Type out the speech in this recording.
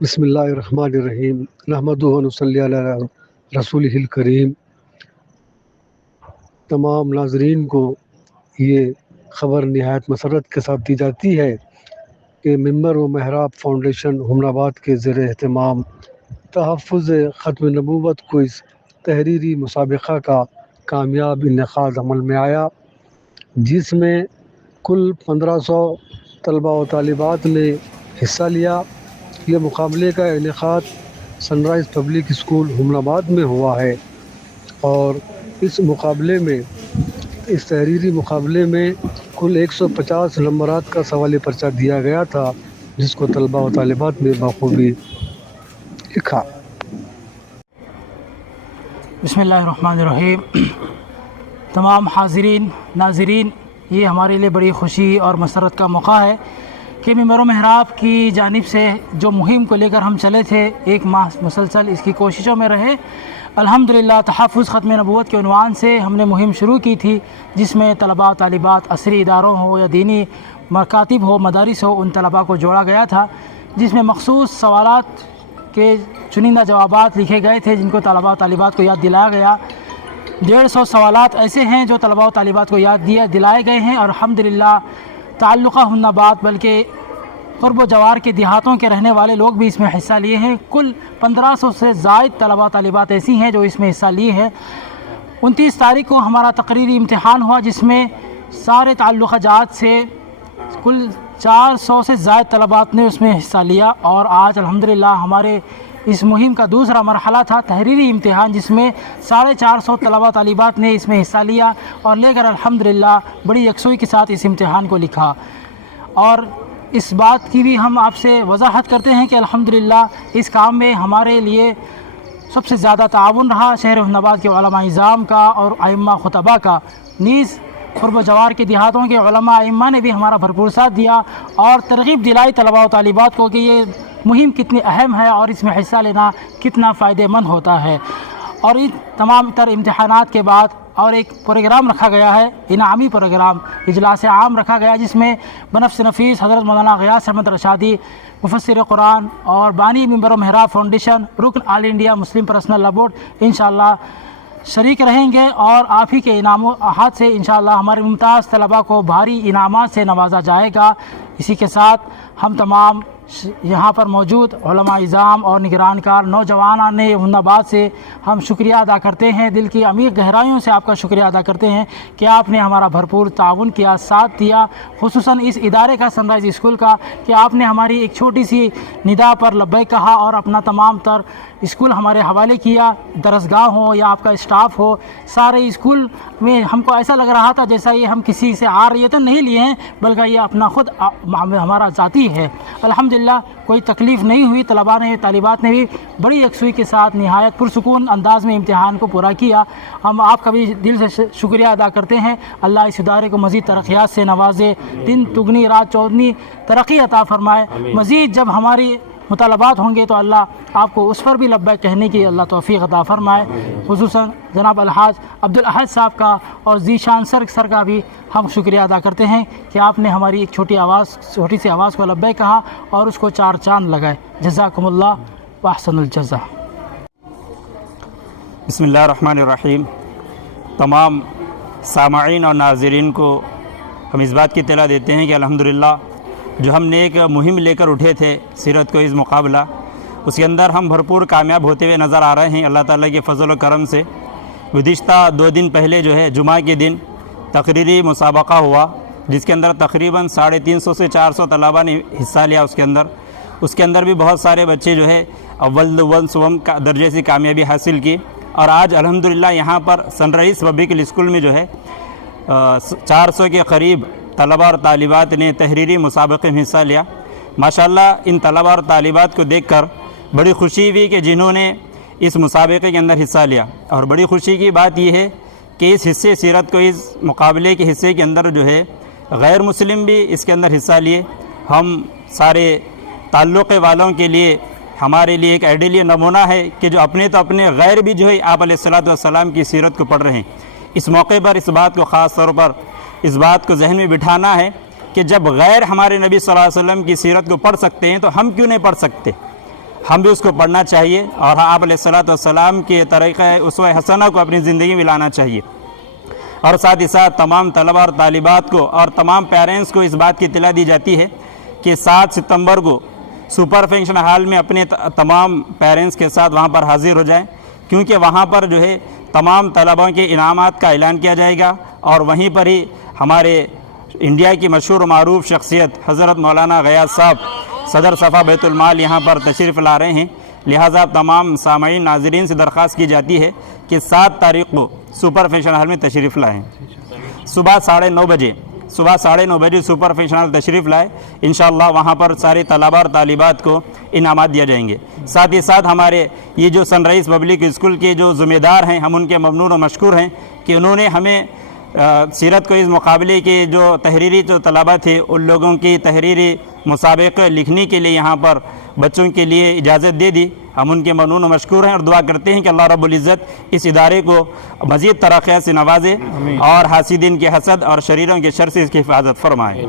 بسم اللہ الرحمن الرحیم نحمدہ و نصلی علی رسولہ الکریم۔ تمام ناظرین کو یہ خبر نہایت مسرت کے ساتھ دی جاتی ہے کہ ممبر و محراب فاؤنڈیشن حمر آباد کے زیر اہتمام تحفظ ختم نبوت کوئز تحریری مسابقہ کا کامیاب انعقاد عمل میں آیا، جس میں کل 1500 طلباء و طالبات نے حصہ لیا۔ یہ مقابلے کا انعقاد سن رائز پبلک اسکول حمر آباد میں ہوا ہے، اور اس تحریری مقابلے میں کل 150 نمبرات کا سوالی پرچہ دیا گیا تھا، جس کو طلباء و طالبات نے بخوبی لکھا۔ بسم اللہ الرحمن الرحیم۔ تمام حاضرین ناظرین، یہ ہمارے لیے بڑی خوشی اور مسرت کا موقع ہے کہ ممبر و محراب کی جانب سے جو مہم کو لے کر ہم چلے تھے، ایک ماہ مسلسل اس کی کوششوں میں رہے۔ الحمدللہ تحفظ ختم نبوت کے عنوان سے ہم نے مہم شروع کی تھی، جس میں طلباء و طالبات عصری اداروں ہو یا دینی مکاتب ہو، مدارس ہو، ان طلباء کو جوڑا گیا تھا، جس میں مخصوص سوالات کے چنندہ جوابات لکھے گئے تھے، جن کو طلباء و طالبات کو یاد دلایا گیا۔ 150 سوالات ایسے ہیں جو طلباء و طالبات کو یاد دلائے گئے ہیں، اور الحمدللہ تعلقہ حمر آباد بلکہ قرب و جوار کے دیہاتوں کے رہنے والے لوگ بھی اس میں حصہ لیے ہیں۔ کل 1500 سے زائد طلباء و طالبات ایسی ہیں جو اس میں حصہ لیے ہیں۔ 29 تاریخ کو ہمارا تقریری امتحان ہوا، جس میں سارے تعلقہ جات سے کل 400 سے زائد طلباء نے اس میں حصہ لیا، اور آج الحمدللہ ہمارے اس مہم کا دوسرا مرحلہ تھا تحریری امتحان، جس میں 450 طلباء طالبات نے اس میں حصہ لیا اور لے کر الحمدللہ بڑی یکسوئی کے ساتھ اس امتحان کو لکھا۔ اور اس بات کی بھی ہم آپ سے وضاحت کرتے ہیں کہ الحمدللہ اس کام میں ہمارے لیے سب سے زیادہ تعاون رہا شہر حمر آباد کے علماء اعظام کا اور ائمہ خطبہ کا، نیز قرب و جوار کے دیہاتوں کے علماء ائمہ نے بھی ہمارا بھرپور ساتھ دیا اور ترغیب دلائی طلباء و طالبات کو کہ یہ مہم کتنی اہم ہے اور اس میں حصہ لینا کتنا فائدہ مند ہوتا ہے۔ اور ان تمام تر امتحانات کے بعد اور ایک پروگرام رکھا گیا ہے، انعامی پروگرام، اجلاس عام رکھا گیا، جس میں بنفس نفیس حضرت مولانا غیاث احمد رشادی مفسر قرآن اور بانی ممبر و محراب فاؤنڈیشن رکن آل انڈیا مسلم پرسنل لا بورڈ انشاءاللہ شریک رہیں گے، اور آپ ہی کے انعامات سے انشاءاللہ ہمارے ممتاز طلباء کو بھاری انعامات سے نوازا جائے گا۔ اسی کے ساتھ ہم تمام یہاں پر موجود علماء اعظام اور نگران کار نوجوانان حمر آباد سے ہم شکریہ ادا کرتے ہیں، دل کی عمیق گہرائیوں سے آپ کا شکریہ ادا کرتے ہیں کہ آپ نے ہمارا بھرپور تعاون کیا، ساتھ دیا، خصوصاً اس ادارے کا سن رائز اسکول کا، کہ آپ نے ہماری ایک چھوٹی سی ندا پر لبیک کہا اور اپنا تمام تر اسکول ہمارے حوالے کیا، درسگاہ ہو یا آپ کا اسٹاف ہو، سارے اسکول میں ہم کو ایسا لگ رہا تھا جیسا یہ ہم کسی سے عاریتاً نہیں لیے ہیں، بلکہ یہ اپنا خود ہمارا ذاتی ہے۔ الحمدللہ کوئی تکلیف نہیں ہوئی، طلباء نے طالبات نے بھی بڑی یکسوئی کے ساتھ نہایت پرسکون انداز میں امتحان کو پورا کیا۔ ہم آپ کا بھی دل سے شکریہ ادا کرتے ہیں۔ اللہ اس ادارے کو مزید ترقیات سے نوازے، دن دگنی رات چودنی ترقی عطا فرمائے۔ مزید جب ہماری مطالبات ہوں گے تو اللہ آپ کو اس پر بھی لبیک کہنے کی اللہ توفیق عطا فرمائے۔ خصوصاً جناب الحاج عبدالاحد صاحب کا اور ذیشان سر کا بھی ہم شکریہ ادا کرتے ہیں کہ آپ نے ہماری ایک چھوٹی سی آواز کو لبیک کہا اور اس کو 4 چاند لگائے۔ جزاکم اللہ واحسن الجزا۔ بسم اللہ الرحمن الرحیم۔ تمام سامعین اور ناظرین کو ہم اس بات کی اطلاع دیتے ہیں کہ الحمدللہ جو ہم نے ایک مہم لے کر اٹھے تھے سیرت کو اس مقابلہ، اس کے اندر ہم بھرپور کامیاب ہوتے ہوئے نظر آ رہے ہیں اللہ تعالیٰ کے فضل و کرم سے۔ گزشتہ 2 دن پہلے جو ہے جمعہ کے دن تقریری مسابقہ ہوا، جس کے اندر تقریباً 350 سے 400 طلباء نے حصہ لیا۔ اس کے اندر بھی بہت سارے بچے جو ہے اول دوم سوم کا درجے سے کامیابی حاصل کی، اور آج الحمدللہ یہاں پر سن رائز پبلک اسکول میں جو ہے 400 کے قریب طلباء اور طالبات نے تحریری مسابقے میں حصہ لیا۔ ماشاءاللہ ان طلباء اور طالبات کو دیکھ کر بڑی خوشی ہوئی کہ جنہوں نے اس مسابقے کے اندر حصہ لیا، اور بڑی خوشی کی بات یہ ہے کہ اس حصے سیرت کو اس مقابلے کے حصے کے اندر جو ہے غیر مسلم بھی اس کے اندر حصہ لیے۔ ہم سارے تعلق والوں کے لیے ہمارے لیے ایک آئیڈیل نمونہ ہے کہ جو اپنے غیر بھی جو ہے آپ علیہ الصلوۃ والسلام کی سیرت کو پڑھ رہے ہیں۔ اس موقع پر اس بات کو خاص طور پر اس بات کو ذہن میں بٹھانا ہے کہ جب غیر ہمارے نبی صلی اللہ علیہ وسلم کی سیرت کو پڑھ سکتے ہیں تو ہم کیوں نہیں پڑھ سکتے؟ ہم بھی اس کو پڑھنا چاہیے اور آپ علیہ الصلوۃ والسلام کے طریقہ اسوہ حسنہ کو اپنی زندگی میں لانا چاہیے۔ اور ساتھ ہی ساتھ تمام طلبہ اور طالبات کو اور تمام پیرنٹس کو اس بات کی اطلاع دی جاتی ہے کہ 7 ستمبر کو سپر فنکشن ہال میں اپنے تمام پیرنٹس کے ساتھ وہاں پر حاضر ہو جائیں، کیونکہ وہاں پر جو ہے تمام طلباء کے انعامات کا اعلان کیا جائے گا، اور وہیں پر ہی ہمارے انڈیا کی مشہور و معروف شخصیت حضرت مولانا غیاث صاحب صدر صفا بیت المال یہاں پر تشریف لا رہے ہیں۔ لہٰذا تمام سامعین ناظرین سے درخواست کی جاتی ہے کہ 7 تاریخ کو سپر فنکشن ہال میں تشریف لائیں، صبح 9:30 بجے سپر فنکشن ہال تشریف لائے، انشاءاللہ وہاں پر سارے طلباء اور طالبات کو انعامات دیا جائیں گے۔ ساتھ ہی ساتھ ہمارے یہ جو سن رائز پبلک اسکول کے جو ذمہ دار ہیں، ہم ان کے ممنون و مشکور ہیں کہ انہوں نے ہمیں سیرت کو اس مقابلے کے جو تحریری جو طلباء تھے ان لوگوں کی تحریری مسابقہ لکھنے کے لیے یہاں پر بچوں کے لیے اجازت دے دی، ہم ان کے ممنون و مشکور ہیں اور دعا کرتے ہیں کہ اللہ رب العزت اس ادارے کو مزید ترقیات سے نوازے اور حاسدین کے حسد اور شریروں کے شر سے اس کی حفاظت فرمائے۔